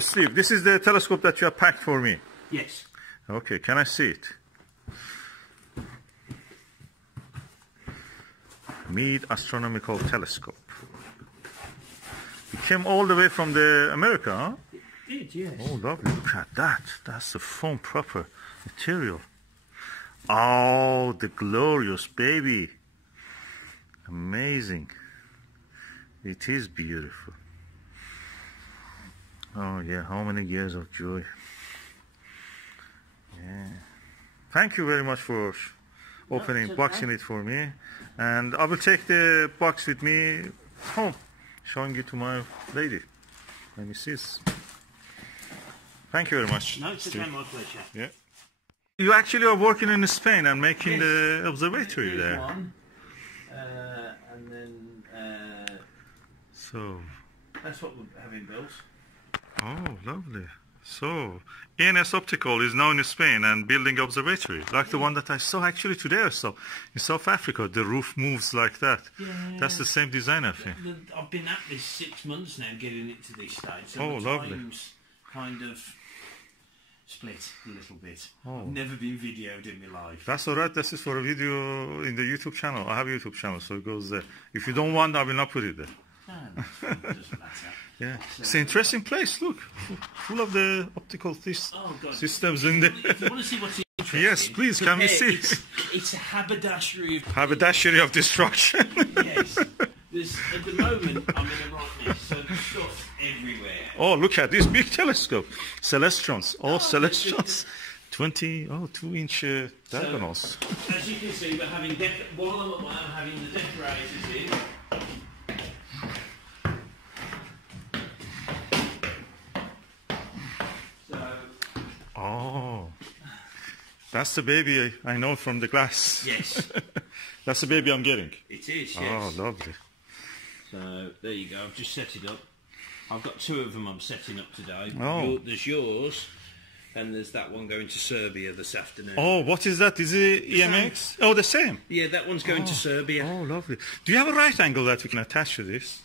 Steve, this is the telescope that you have packed for me. Yes. Okay, can I see it? Meade Astronomical Telescope. It came all the way from the America, huh? It did, yes. Oh, lovely. Look at that. That's the foam proper material. Oh, the glorious baby. Amazing. It is beautiful. Oh, yeah. How many years of joy. Yeah. Thank you very much for opening, boxing it for me. And I will take the box with me home, showing it to my lady. Let me see this. Thank you very much. No, it's okay, my pleasure. Yeah. You actually are working in Spain and making the observatory there. One, and then So. that's what we're having built. Oh, lovely. So, ENS Optical is now in Spain and building observatory, like the one that I saw actually today or so in South Africa. The roof moves like that. Yeah. That's the same design, I think. I've been at this 6 months now, getting it to this stage. So oh, lovely. Time's kind of split a little bit. Oh. I've never been videoed in my life. That's all right. This is for a video in the YouTube channel. I have a YouTube channel, so it goes there. If you don't want, I will not put it there. No, it doesn't matter. Yeah, it's an interesting place. Look, full of the optical systems in there. If you want to see what's interesting, yes, please, can we see? It's a haberdashery. Haberdashery of destruction. Yes. At the moment, I'm in a rock nest, so there's stuff everywhere. Oh, look at this big telescope. Celestrons, all celestrons. 2-inch diagonals. So, as you can see, we're having while I'm having the decorators in. Oh, that's the baby I know from the glass. Yes. That's the baby I'm getting. It is, yes. Oh, lovely. So, there you go. I've just set it up. I've got 2 of them I'm setting up today. Oh. There's yours, and there's that one going to Serbia this afternoon. Oh, what is that? Is it EMX? Oh, the same? Yeah, that one's going to Serbia. Oh, lovely. Do you have a right angle that we can attach to this?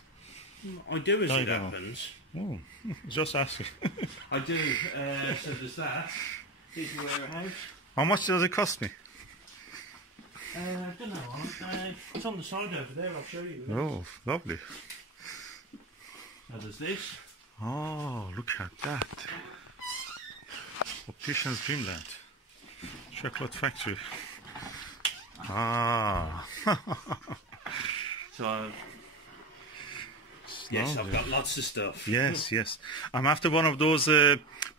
I do, as it happens. Oh, just asking. I do. So there's that. Here's the warehouse. How much does it cost me? I don't know. It's on the side over there. I'll show you. Oh, lovely. Now there's this. Oh, look at that. Optician's Dreamland. Chocolate factory. Ah. So... yes, I've got lots of stuff. Yes, yes. I'm after one of those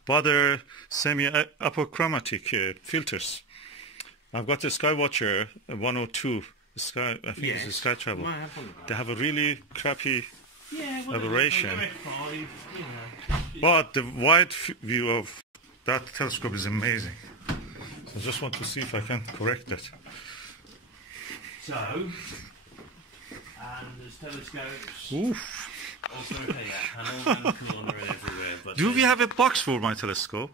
Butter semi-apochromatic filters. I've got the Skywatcher 102. I think it's a Sky Travel. They have a really crappy aberration. But the wide view of that telescope is amazing. So I just want to see if I can correct that. So, and there's telescopes. Oof. Also here, and all around the corner and everywhere. But do we have a box for my telescope?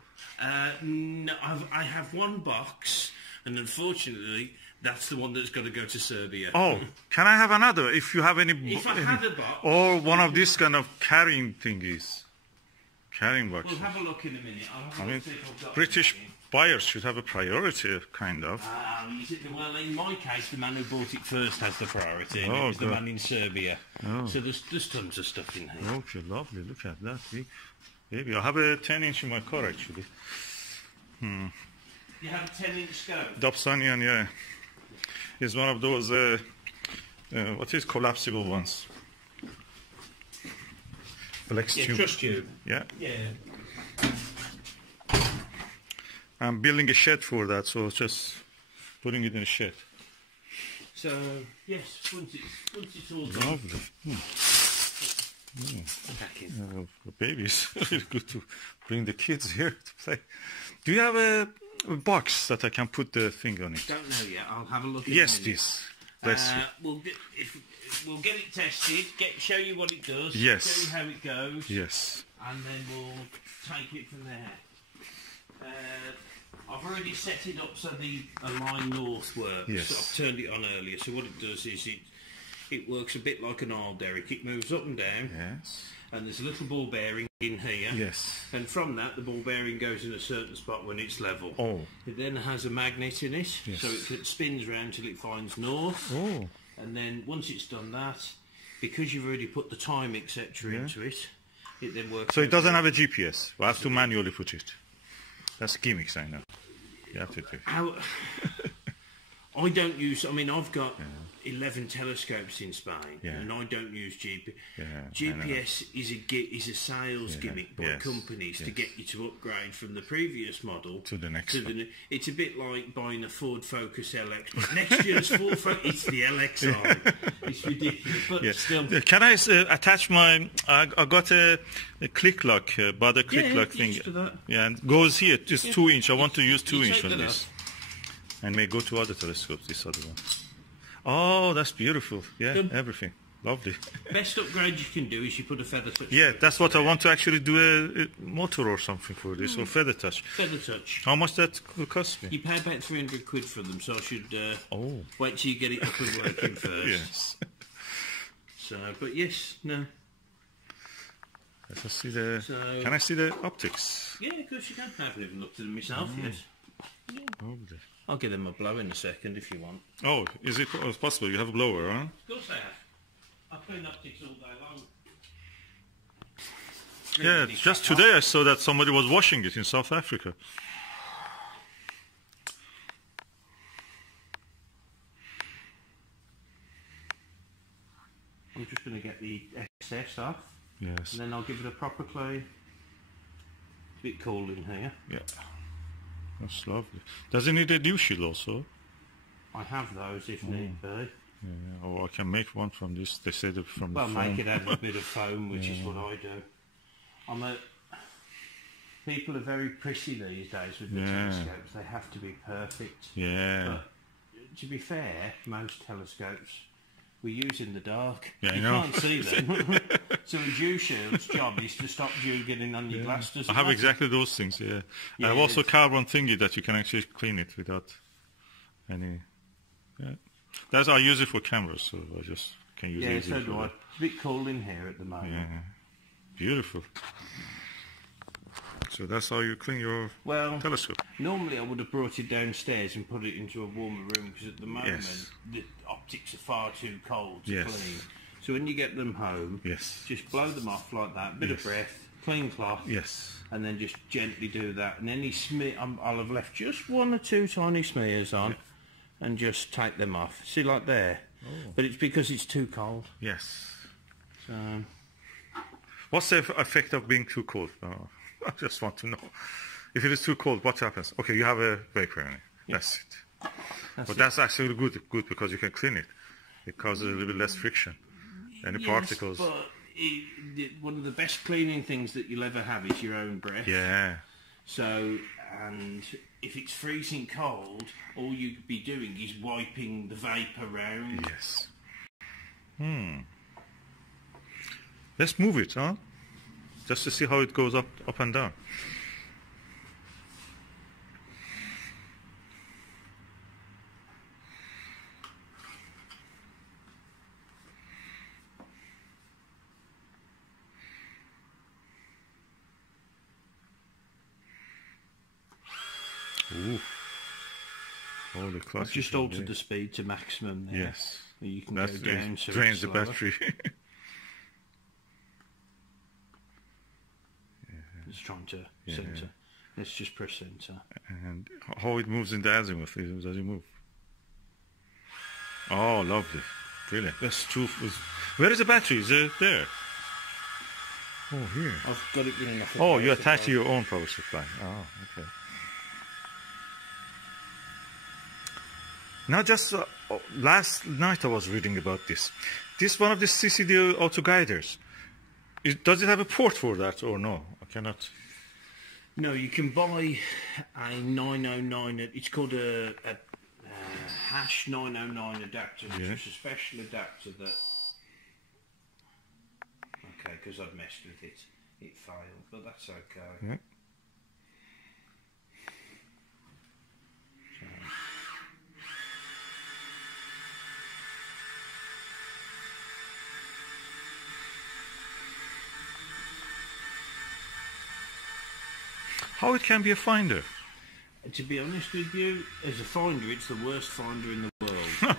No, I have one box, and unfortunately, that's the one that's got to go to Serbia. Oh, can I have another? If you have any... If I had a box... or one of these kind of carrying thingies. Carrying boxes. We'll have a look in a minute. I mean, British buyers should have a priority, kind of. Well, in my case, the man who bought it first has the priority, and it was the man in Serbia. Oh. So there's tons of stuff in here. Okay, lovely. Look at that. Maybe I have a 10-inch in my car, actually. You have a 10-inch scope? Dobsonian, yeah. It's one of those, what is collapsible ones. Flex tube. Trust tube. Yeah. Yeah. I'm building a shed for that, so just putting it in a shed. So, yes, once it's all done. Lovely. The babies. Really good to bring the kids here to play. Do you have a box that I can put the thing on it? Don't know yet. I'll have a look. Yes, please. We'll get it tested. Show you what it does. Yes. Show you how it goes. Yes. And then we'll take it from there. I've already set it up so the line north works. Yes. So I've turned it on earlier. So what it does is it works a bit like an oil derrick. It moves up and down. Yes. And there's a little ball bearing in here. Yes. And from that, the ball bearing goes in a certain spot when it's level. Oh. It then has a magnet in it, yes. so it spins round till it finds north. Oh. And then once it's done that, because you've already put the time, etc. into it, it then works. So it doesn't have a GPS. We have to manually put it. That's gimmicks, I know. You have to do. I don't use. I mean, I've got 11 telescopes in Spain, and I don't use GPS. GPS is a sales gimmick by companies to get you to upgrade from the previous model to the next one. It's a bit like buying a Ford Focus LX. But next year's Ford Focus, it's the LXi. It's ridiculous, but still. Can I attach my? I got a click lock, but a click lock thing. Yeah, and goes here. Just 2 inch. I want to use 2 inch on this. And may go to other telescopes, this other one. Oh, that's beautiful. Yeah, good. Everything. Lovely. Best upgrade you can do is you put a feather touch. Yeah, that's what I want to actually do, a motor or something for this, or feather touch. Feather touch. How much that will cost me? You pay about 300 quid for them, so I should wait till you get it up and working first. Yes. So, but yes, no. Let's see the... can I see the optics? Yeah, of course you can. I haven't even looked at them myself, yes. Yeah. I'll give them a blow in a second if you want. Oh, is it possible? You have a blower, huh? Of course I have. I clean optics all day long. Yeah, just today I saw that somebody was washing it in South Africa. I'm just going to get the excess off. Yes. And then I'll give it a proper clean. It's a bit cool in here. Yeah. That's lovely. Does it need a dew shield also? I have those if need be. Yeah, or I can make one from this. They say that from the foam. Well, make it out of a bit of foam, which is what I do. People are very prissy these days with the telescopes. They have to be perfect. Yeah. But to be fair, most telescopes we use in the dark. Yeah, you can't see them. So a dew shield's job is to stop dew getting on your glass. I have exactly those things, I have also carbon thingy that you can actually clean it without any... That's I use it for cameras, so I just can use it. Yeah, so do I. It's a bit cool in here at the moment. Yeah, beautiful. So that's how you clean your telescope. Normally I would have brought it downstairs and put it into a warmer room because at the moment the optics are far too cold to clean. So when you get them home, just blow them off like that, bit of breath, clean cloth, and then just gently do that. And any smear, I'll have left just 1 or 2 tiny smears on, and just take them off. See, like there. But it's because it's too cold. Yes. So, what's the effect of being too cold? I just want to know. If it is too cold, what happens? Okay, you have a vapor in it. That's it. But that's actually good because you can clean it. It causes a little bit less friction. Any particles. But one of the best cleaning things that you'll ever have is your own breath. Yeah. So, and if it's freezing cold, all you'd be doing is wiping the vapour around. Yes. Let's move it, huh? Just to see how it goes up and down. Ooh. Holy I've just altered the speed to maximum there. Yes. You can go down so drains the battery. It's trying to centre. Let's just press centre. And how it moves in the azimuth, does it move? Oh, lovely. Brilliant. That's true. Where is the battery? Is it there? Oh, here. I've got it running off. Oh, you attach to your own power supply. Oh, okay. Now, just last night I was reading about this. This one of the CCD auto guiders. Does it have a port for that or no? I cannot. No, you can buy a 909. It's called a hash 909 adapter, which is a special adapter that. Okay, because I've messed with it, it failed, but that's okay. Yeah. How it can be a finder? To be honest with you, as a finder, it's the worst finder in the world.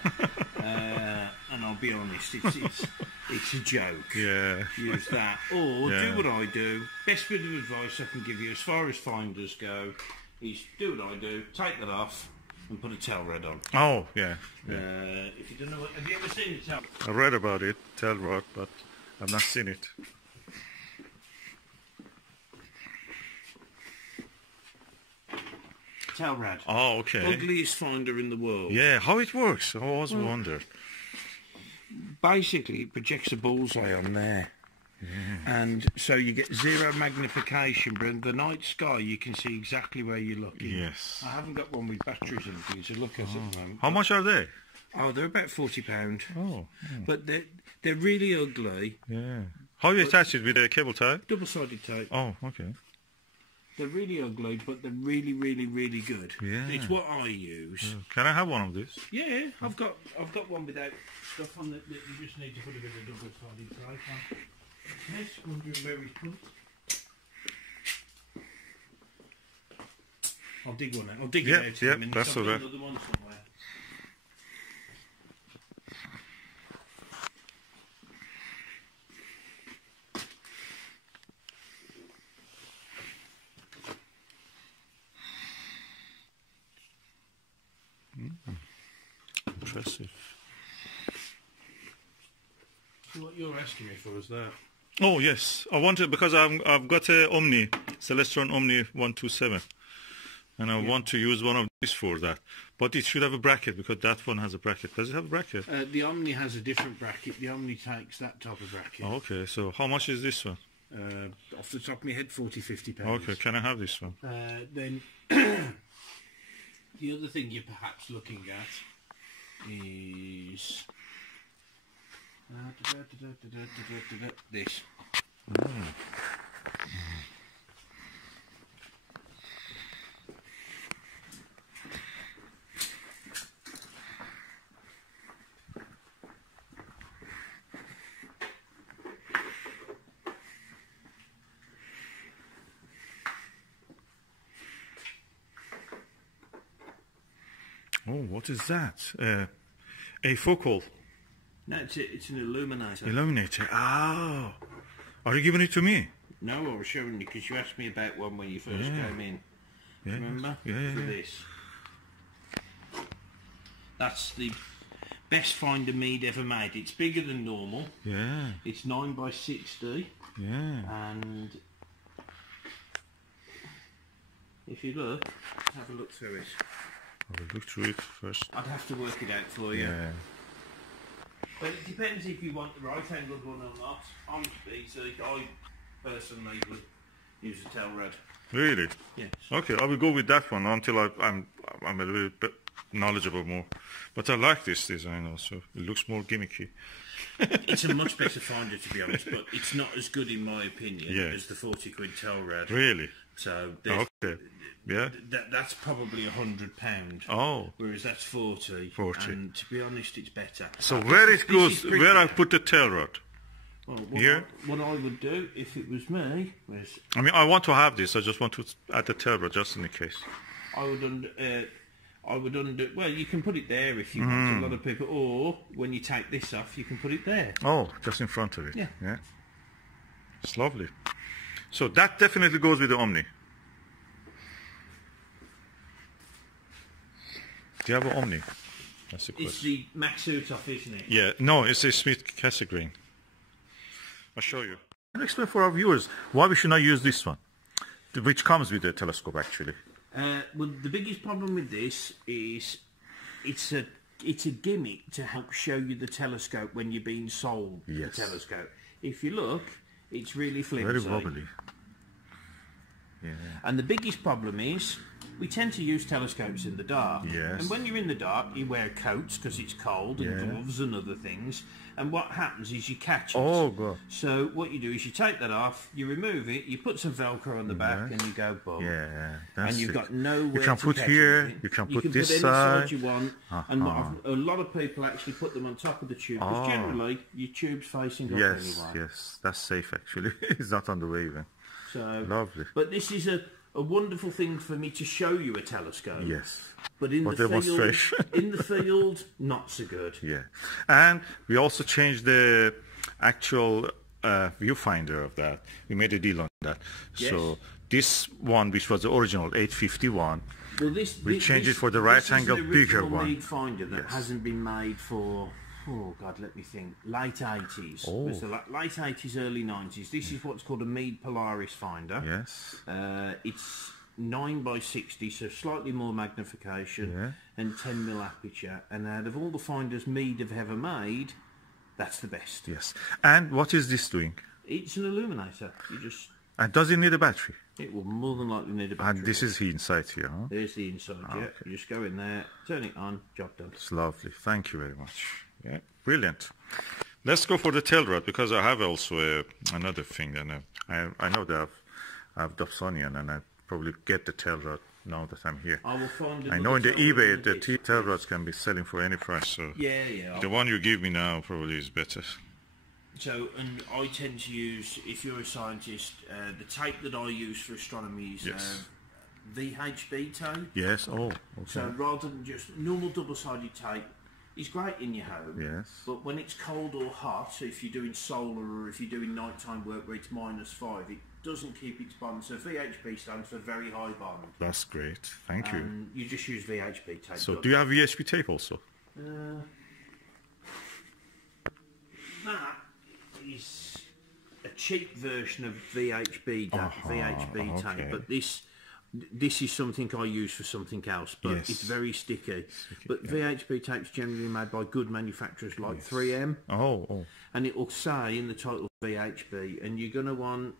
And I'll be honest, it's a joke. Yeah. Use that. Or do what I do. Best bit of advice I can give you as far as finders go is do what I do, take that off and put a tail rod on. Oh, yeah. If you don't know have you ever seen a tail rod? I read about it, tail rod, but I've not seen it. Tail rod. Oh, okay. Ugliest finder in the world. Yeah, how it works? I always wondered. Basically, it projects a bullseye on there. Yeah. And so you get zero magnification, but in the night sky you can see exactly where you're looking. Yes. I haven't got one with batteries in for you to look at the moment. How much are they? Oh, they're about £40. Oh. But they're really ugly. Yeah. How you attach it with a cable tie? Double-sided tape. Oh, okay. They're really ugly, but they're really, really, really good. Yeah. It's what I use. Can I have one of these? Yeah, I've got one without stuff on that you just need to put a bit of double-sided tape on. Yes, wondering where we put it. I'll dig one out. I'll dig it out in a minute. That's all right. Another one somewhere. Impressive. So what you're asking me for is that? Oh yes, I wanted because I've got a Omni Celestron Omni 127, and I want to use one of these for that. But it should have a bracket because that one has a bracket. Does it have a bracket? The Omni has a different bracket. The Omni takes that type of bracket. Oh, okay, so how much is this one? Off the top of my head, £40–50. Okay, can I have this one? Then the other thing you're perhaps looking at is this. Oh, what is that? A focal. No, it's an illuminator. Illuminator. Oh. Are you giving it to me? No, I was showing you because you asked me about one when you first came in. Yeah. Remember? Yeah. For this. That's the best finder Meade ever made. It's bigger than normal. Yeah. It's 9x60. Yeah. And if you look, have a look through it. I will look through it first. I'd have to work it out for you. Yeah. But it depends if you want the right-angled one or not. On speed, I personally would use a tail rod. Really? Yes. Okay, I will go with that one until I'm a little bit knowledgeable more. But I like this design also. It looks more gimmicky. It's a much better finder, to be honest, but it's not as good in my opinion as the 40 quid tail rod. Really? So okay. Yeah. That's probably £100. Oh. Whereas that's 40. And to be honest, it's better. So where it goes, where I put the tail rod? Well, here? What I would do if it was me was... I mean, I want to have this. I just want to add the tail rod just in the case. I would undo... Well, you can put it there if you want. A lot of people... Or when you take this off, you can put it there. Oh, just in front of it. Yeah. It's lovely. So that definitely goes with the Omni. Do you have an Omni? That's the question. It's the Max Suitoff, isn't it? Yeah. No, it's a Schmidt Cassegrain. I'll show you. Can you explain for our viewers why we should not use this one, which comes with the telescope actually? Well, the biggest problem with this is it's a gimmick to help show you the telescope when you're being sold the telescope. If you look, it's really flimsy. Very wobbly. Yeah. And the biggest problem is we tend to use telescopes in the dark. Yes. And when you're in the dark, you wear coats because it's cold and gloves and other things. And what happens is you catch it. Oh, God. So what you do is you take that off, you remove it, you put some Velcro on the back, and you go boom. Yeah, and you've got nowhere you can to put catch here, it. you can put this any side you want. And a lot of people actually put them on top of the tube because generally your tube's facing up anyway. Yes, that's safe actually. It's not on the way even. So lovely. But this is a a wonderful thing for me to show you a telescope. Yes. But in the field, not so good. Yeah. And we also changed the actual viewfinder of that. We made a deal on that. Yes. So this one, which was the original 851, well, we changed it for the right angle bigger one. Meade finder that hasn't been made for, oh God, let me think, late 80s. Oh. It was the late 80s, early 90s. This is what's called a Meade Polaris finder. Yes. It's 9x60, so slightly more magnification, and 10mm aperture. And out of all the finders Meade have ever made, that's the best. Yes. And what is this doing? It's an illuminator. You just. And does it need a battery? It will more than likely need a battery. And this is the inside here, huh? There's the inside, yeah. Okay. You just go in there, turn it on, job done. It's lovely. Thank you very much. Yeah, brilliant. Let's go for the tail rod, because I have also another thing. And I know that I have Dobsonian, and I probably get the tail rod now that I'm here. I will find. I know in the eBay the tail rods can be selling for any price. So yeah. The one you give me now probably is better. So, and I tend to use, if you're a scientist, the tape that I use for astronomy is VHB tape. Yes, oh, okay. So rather than just normal double-sided tape, it's great in your home. Yes. But when it's cold or hot, so if you're doing solar or if you're doing nighttime work where it's -5, it doesn't keep its bond. So VHB stands for very high bond. That's great. Thank you. You just use VHB tape. So do you have VHB tape also? That is a cheap version of VHB tape, but this is something I use for something else, but it's very sticky. But VHB tape's generally made by good manufacturers like 3M. And it will say in the title VHB, and you're going to want,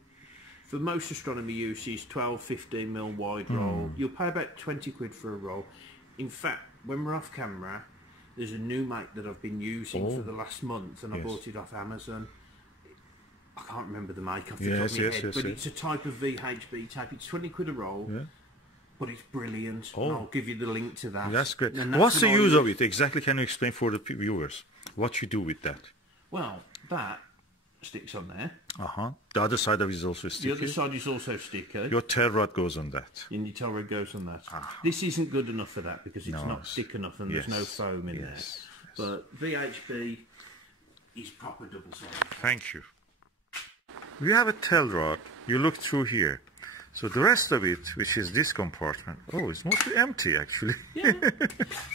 for most astronomy uses, 12-15mm wide roll. You'll pay about 20 quid for a roll. In fact, when we're off camera, there's a new make that I've been using for the last month, and I bought it off Amazon. I can't remember the make off the top of my head, but it's a type of VHB tape. It's 20 quid a roll, but it's brilliant. And I'll give you the link to that. That's great. What's the use of it? Exactly, can you explain for the viewers what you do with that? Well, that sticks on there. The other side of it is also sticky. The other side is also sticky. Your tail rod goes on that. And your tail rod goes on that. This isn't good enough for that because it's not thick enough and there's no foam in there. But VHB is proper double-sided. Thank you. We have a tail rod. You look through here. So the rest of it, which is this compartment, it's mostly empty actually.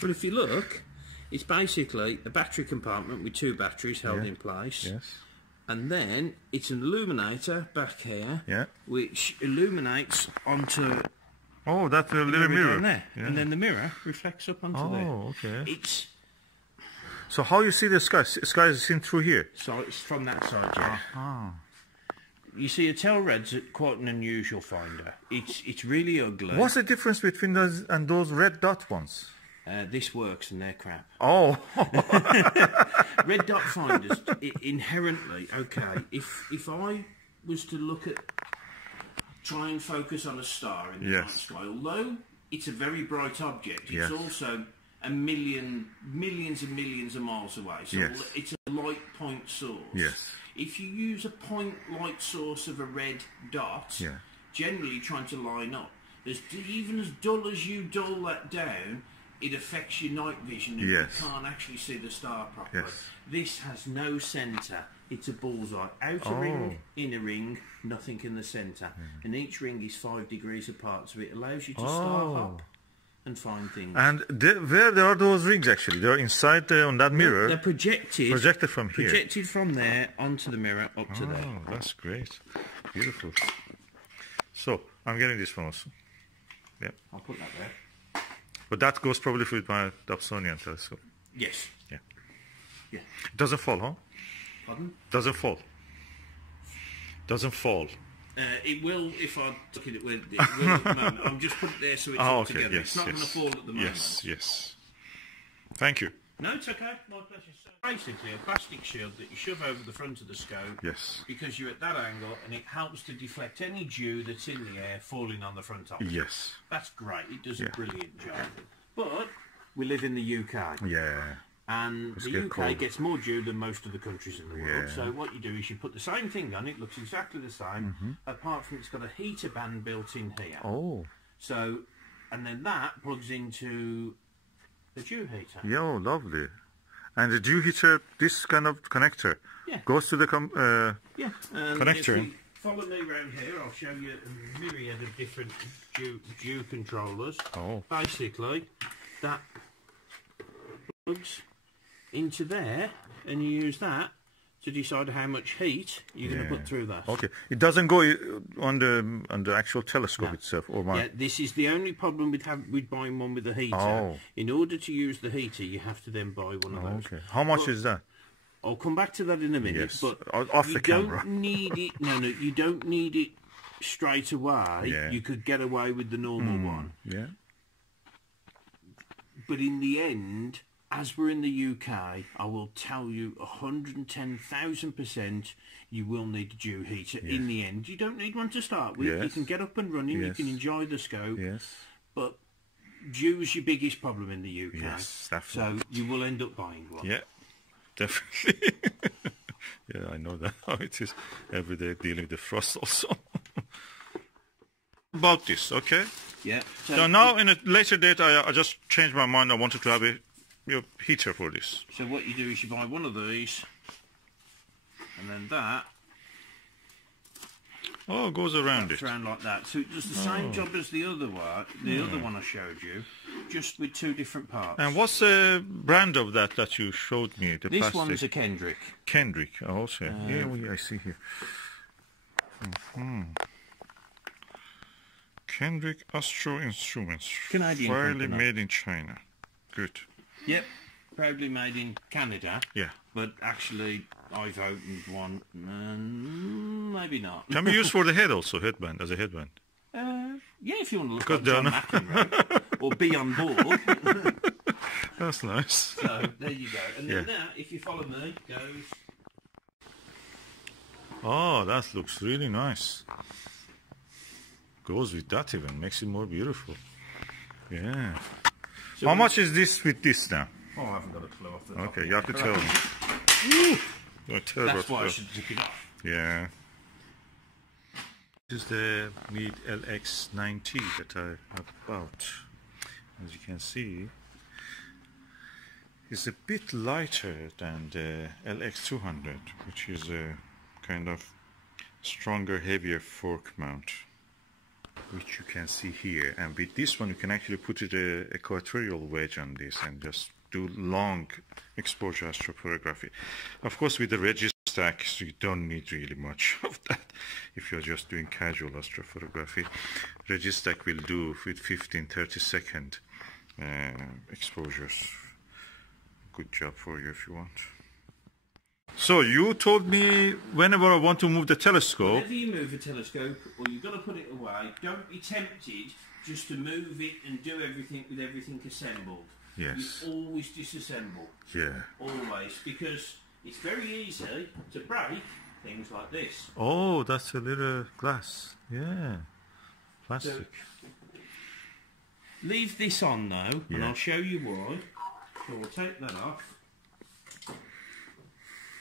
But if you look, it's basically a battery compartment with 2 batteries held in place. And then it's an illuminator back here, which illuminates onto. That's a little mirror. There. And then the mirror reflects up onto there. Okay. It's. So how you see the sky? The sky is seen through here. So it's from that side, You see, a tail rod's quite an unusual finder. It's really ugly. What's the difference between those and those red dot ones? This works and they're crap. Red dot finders, inherently, if I was to look at, try and focus on a star in the night sky, although it's a very bright object, it's also millions and millions of miles away, so it's a light point source. If you use a point light source of a red dot, generally trying to line up, even as dull as you dull that down, it affects your night vision and you can't actually see the star properly. This has no centre. It's a bullseye. Outer ring, inner ring, nothing in the centre. And each ring is 5 degrees apart, so it allows you to star hop and find things. And where there are those rings actually? They're inside on that mirror? They're projected. Projected from here? Projected from there onto the mirror up to there. That's great. Beautiful. So, I'm getting this one also. I'll put that there. But that goes probably with my Dobsonian telescope. Yes. It doesn't fall, huh? Pardon? Doesn't fall. Doesn't fall. It will if I took it with it. It will at the moment. I'm just putting it there so it's all together. It's not going to fall at the moment. Yes. Thank you. No, it's okay. My pleasure. So basically, a plastic shield that you shove over the front of the scope. Because you're at that angle, and it helps to deflect any dew that's in the air falling on the front of it. That's great. It does a brilliant job. But we live in the UK. And the UK gets more dew than most of the countries in the world. So what you do is you put the same thing on, it looks exactly the same, apart from it's got a heater band built in here. Oh. So, and then that plugs into the dew heater. Yeah, oh, lovely. And the dew heater, this kind of connector, goes to the connector. If you follow me around here, I'll show you a myriad of different dew controllers. Oh. Basically, that plugs into there, and you use that to decide how much heat you're going to put through that. Okay, it doesn't go on the actual telescope itself, or Yeah, this is the only problem with buying one with a heater. Oh. In order to use the heater, you have to then buy one of those. Okay, how much is that? I'll come back to that in a minute. Yes, but off the camera. You don't need it. No, you don't need it straight away. Yeah. You could get away with the normal one. Yeah. But in the end, as we're in the UK, I will tell you 110,000% you will need a dew heater in the end. You don't need one to start with. You can get up and running, you can enjoy the scope. But dew is your biggest problem in the UK. Yes, definitely. So you will end up buying one. Yeah, definitely. Yeah, I know that how it is every day dealing with the frost also. About this, okay? Yeah. So now in a later date, I just changed my mind. I wanted to have a heater for this. So what you do is you buy one of these, and then that goes around it. Around like that. So it does the same job as the other one. The other one I showed you, just with two different parts. And what's the brand of that you showed me? The this plastic? one's a Kendrick. Kendrick, also. I see here. Kendrick Astro Instruments. Canadian fairly company. made in China. Good. Yep, proudly made in Canada. Yeah. But actually, I've opened one, maybe not. Can be used for the head also, headband, as a headband. Yeah, if you want to look at John McEnroe, or be on board. That's nice. So, there you go. And then that, if you follow me, goes... Oh, that looks really nice. Goes with that even, makes it more beautiful. Yeah. So how much is this with this now? Oh, I haven't got a clue off the top. Okay, you have to tell me. That's why I should take it off. Yeah. This is the Meade LX90 that I have bought. As you can see, it's a bit lighter than the LX200, which is a kind of stronger, heavier fork mount, which you can see here. And with this one you can actually put it a equatorial wedge on this and just do long exposure astrophotography. Of course, with the Registack you don't need really much of that if you're just doing casual astrophotography. Registack will do with 15-30 second exposures. Good job for you if you want. So you told me whenever I want to move the telescope... Whenever you move a telescope, or you've got to put it away, don't be tempted just to move it and do everything with everything assembled. Yes. You always disassemble. Yeah. Always, because it's very easy to break things like this. Oh, that's a little glass. Yeah. Plastic. So, leave this on though, and I'll show you why. So we'll take that off.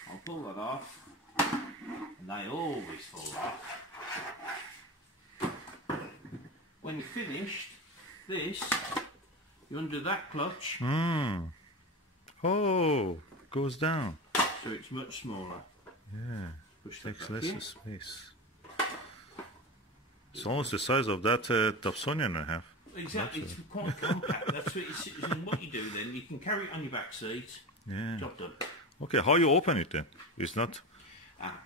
I'll pull that off, and they always fall off. When you're finished, this, you undo that clutch. Oh, goes down. So it's much smaller. Yeah, Push takes that less back in. space. It's almost the size of that Dobsonian I have. Exactly, it's quite compact. That's what, and what you do then, you can carry it on your back seat. Yeah. Job done. Okay, how you open it then? It's not...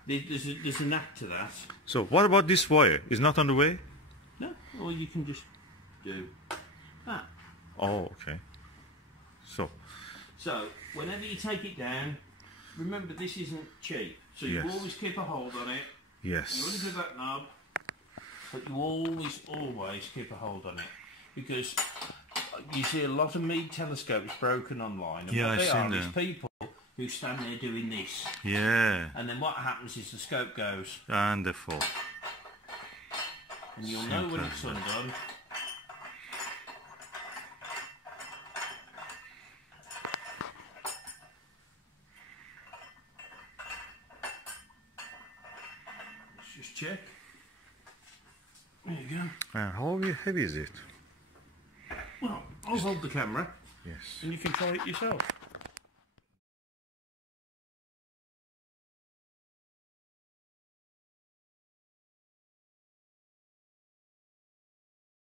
There's a knack to that. So what about this wire? Is not on the way? No, or you can just do that. Oh, okay. So whenever you take it down, remember this isn't cheap. So you always keep a hold on it. Yes. You undo that knob, but you always keep a hold on it. Because you see a lot of Meade telescopes broken online. And what they are is people who stand there doing this. Yeah. And then what happens is the scope goes. And they fall. And you'll know when it's undone. check. There you go. And how heavy is it? Well, I'll hold the camera. Yes. And you can try it yourself.